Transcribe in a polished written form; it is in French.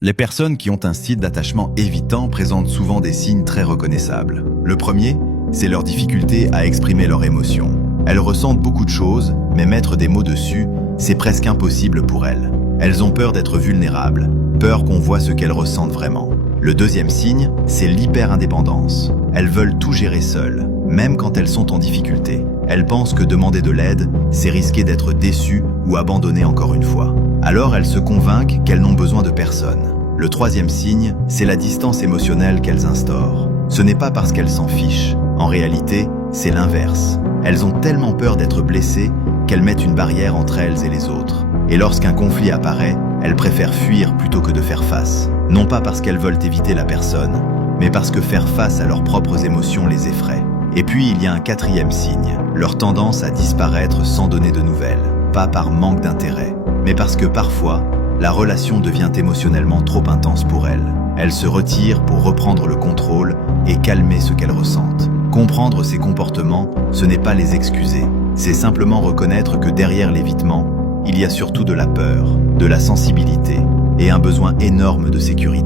Les personnes qui ont un style d'attachement évitant présentent souvent des signes très reconnaissables. Le premier, c'est leur difficulté à exprimer leurs émotions. Elles ressentent beaucoup de choses, mais mettre des mots dessus, c'est presque impossible pour elles. Elles ont peur d'être vulnérables, peur qu'on voit ce qu'elles ressentent vraiment. Le deuxième signe, c'est l'hyper-indépendance. Elles veulent tout gérer seules, même quand elles sont en difficulté. Elles pensent que demander de l'aide, c'est risquer d'être déçues ou abandonnées encore une fois. Alors elles se convainquent qu'elles n'ont besoin de personne. Le troisième signe, c'est la distance émotionnelle qu'elles instaurent. Ce n'est pas parce qu'elles s'en fichent. En réalité, c'est l'inverse. Elles ont tellement peur d'être blessées qu'elles mettent une barrière entre elles et les autres. Et lorsqu'un conflit apparaît, elles préfèrent fuir plutôt que de faire face. Non pas parce qu'elles veulent éviter la personne, mais parce que faire face à leurs propres émotions les effraie. Et puis il y a un quatrième signe, leur tendance à disparaître sans donner de nouvelles. Pas par manque d'intérêt, mais parce que parfois, la relation devient émotionnellement trop intense pour elles. Elles se retirent pour reprendre le contrôle et calmer ce qu'elles ressentent. Comprendre ces comportements, ce n'est pas les excuser. C'est simplement reconnaître que derrière l'évitement, il y a surtout de la peur, de la sensibilité et un besoin énorme de sécurité.